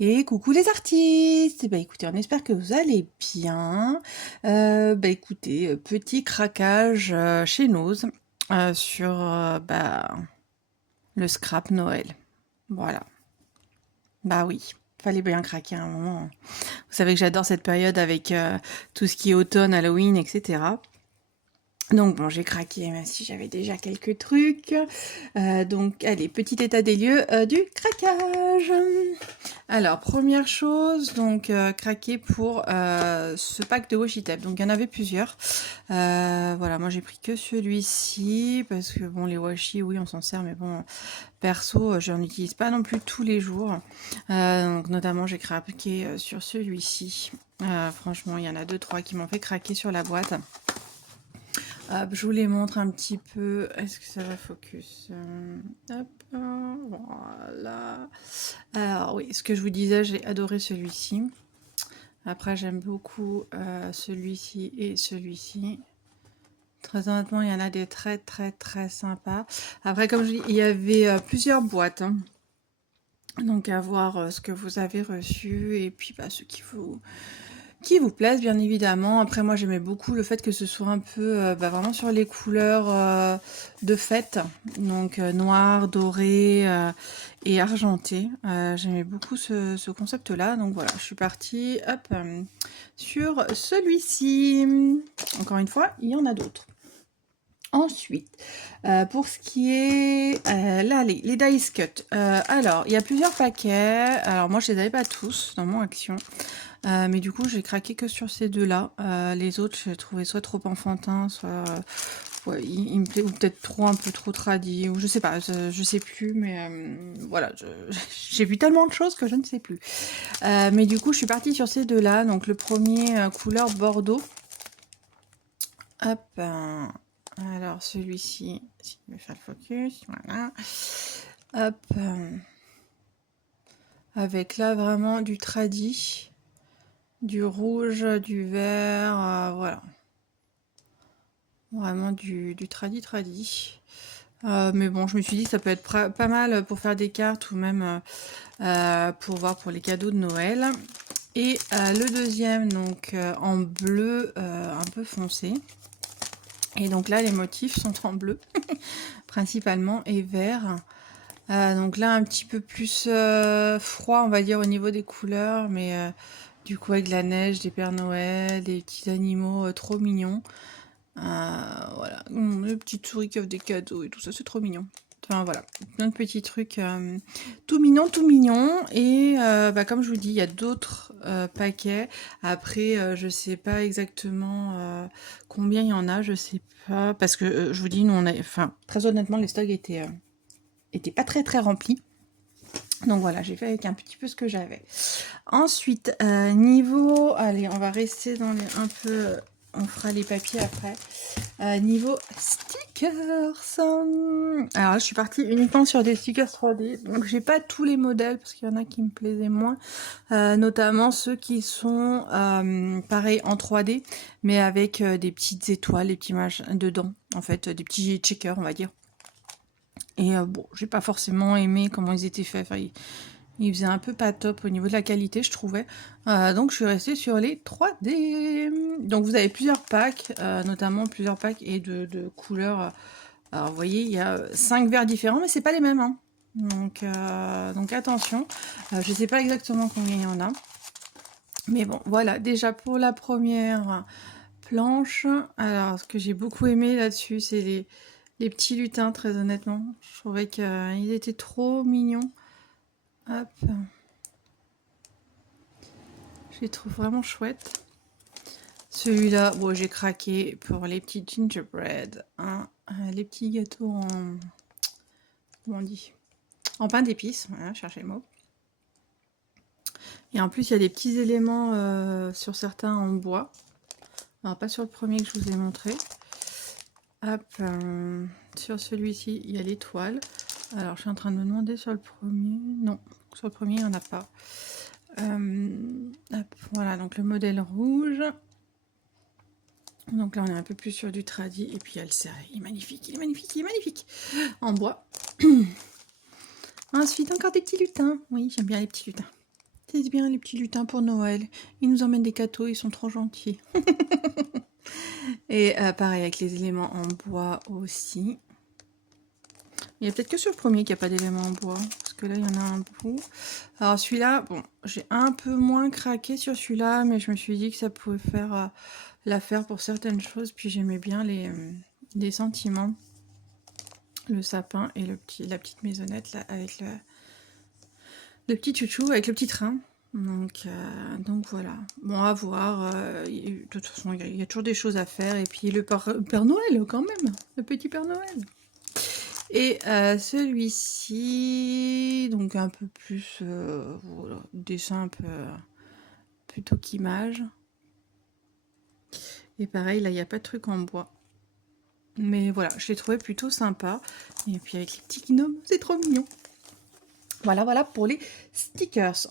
Et coucou les artistes! Bah écoutez, on espère que vous allez bien. Bah écoutez, petit craquage chez Nose sur le scrap Noël. Voilà. Bah oui, fallait bien craquer à un moment. Vous savez que j'adore cette période avec tout ce qui est automne, Halloween, etc. Donc bon, j'ai craqué, même si j'avais déjà quelques trucs. Donc allez, petit état des lieux du craquage. Alors, première chose, donc craquer pour ce pack de washi tape. Donc il y en avait plusieurs. Voilà, moi j'ai pris que celui-ci parce que bon, les washi, oui, on s'en sert, mais bon, perso, je n'en utilise pas non plus tous les jours. Donc notamment, j'ai craqué sur celui-ci. Franchement, il y en a deux, trois qui m'ont fait craquer sur la boîte. Hop, je vous les montre un petit peu. Est-ce que ça va focus? Hop, voilà. Alors oui, ce que je vous disais, j'ai adoré celui-ci. Après, j'aime beaucoup celui-ci et celui-ci. Très honnêtement, il y en a des très très très sympas. Après, comme je dis, il y avait plusieurs boîtes. Hein. Donc à voir ce que vous avez reçu et puis ceux qui vous plaisent bien évidemment. Après moi j'aimais beaucoup le fait que ce soit un peu vraiment sur les couleurs de fête, donc noir, doré et argenté. J'aimais beaucoup ce concept là, donc voilà, je suis partie sur celui-ci. Encore une fois, il y en a d'autres. Ensuite, pour ce qui est là, les dice cut. Alors, il y a plusieurs paquets. Alors, moi, je les avais pas tous dans mon action. Mais du coup, j'ai craqué que sur ces deux-là. Les autres, j'ai trouvé soit trop enfantin, soit ouais, il me plaît, ou peut-être trop un peu trop tradit, ou je sais pas, je sais plus, mais voilà, j'ai vu tellement de choses que je ne sais plus. Mais du coup, je suis partie sur ces deux-là. Donc le premier couleur bordeaux. Hop. Alors celui-ci, si je vais faire le focus, voilà. Hop. Avec là vraiment du tradi. Du rouge, du vert, voilà. Vraiment du tradi. Mais bon, je me suis dit que ça peut être pas mal pour faire des cartes ou même pour voir pour les cadeaux de Noël. Et le deuxième, donc en bleu un peu foncé. Et donc là, les motifs sont en bleu, principalement, et vert. Donc là, un petit peu plus froid, on va dire, au niveau des couleurs, mais du coup, avec de la neige, des Pères Noël, des petits animaux trop mignons. Voilà, les petites souris qui offrent des cadeaux et tout ça, c'est trop mignon. Enfin voilà, plein de petits trucs tout mignons, tout mignons. Et comme je vous dis, il y a d'autres paquets. Après, je sais pas exactement combien il y en a, je sais pas. Parce que je vous dis, nous on a. Enfin, très honnêtement, les stocks étaient pas très très remplis. Donc voilà, j'ai fait avec un petit peu ce que j'avais. Ensuite, niveau... Allez, on va rester dans les un peu... On fera les papiers après. Niveau stickers. Alors là, je suis partie uniquement sur des stickers 3D. Donc j'ai pas tous les modèles parce qu'il y en a qui me plaisaient moins. Notamment ceux qui sont pareil en 3D, mais avec des petites étoiles, des petits images dedans. En fait, des petits checkers, on va dire. Et bon, j'ai pas forcément aimé comment ils étaient faits. Enfin, ils faisaient un peu pas top au niveau de la qualité, je trouvais. Donc je suis restée sur les 3D. Donc vous avez plusieurs packs, notamment plusieurs packs et de couleurs. Alors vous voyez, il y a 5 verres différents, mais c'est pas les mêmes. Hein. Donc attention. Je sais pas exactement combien il y en a. Mais bon, voilà, déjà pour la première planche. Alors ce que j'ai beaucoup aimé là-dessus, c'est les petits lutins, très honnêtement. Je trouvais qu'ils étaient trop mignons. Hop. Je les trouve vraiment chouettes. Celui-là, bon, j'ai craqué pour les petits gingerbread. Hein, les petits gâteaux en... Comment on dit? En pain d'épices. Voilà, cherchez le mot. Et en plus, il y a des petits éléments sur certains en bois. Alors, pas sur le premier que je vous ai montré. Hop, sur celui-ci, il y a l'étoile. Alors, je suis en train de me demander sur le premier. Non, sur le premier, il n'y en a pas. Hop, voilà, donc le modèle rouge. Donc là, on est un peu plus sur du tradi. Et puis, il y a le serré. Il est magnifique, il est magnifique, il est magnifique. En bois. Ensuite, encore des petits lutins. Oui, j'aime bien les petits lutins. C'est bien les petits lutins pour Noël. Ils nous emmènent des cadeaux, ils sont trop gentils. Et pareil avec les éléments en bois aussi. Il y a peut-être que sur le premier qu'il n'y a pas d'éléments en bois. Parce que là, il y en a un bout. Alors celui-là, bon, j'ai un peu moins craqué sur celui-là. Mais je me suis dit que ça pouvait faire l'affaire pour certaines choses. Puis j'aimais bien les sentiments. Le sapin et la petite maisonnette là, avec le petit chouchou, avec le petit train. Donc voilà. Bon, à voir. De toute façon, il y a toujours des choses à faire. Et puis le Père Noël, quand même. Le petit Père Noël. Et celui-ci, donc un peu plus, voilà, dessin un peu plutôt qu'image. Et pareil, là, il n'y a pas de truc en bois. Mais voilà, je l'ai trouvé plutôt sympa. Et puis avec les petits gnomes, c'est trop mignon. Voilà pour les stickers.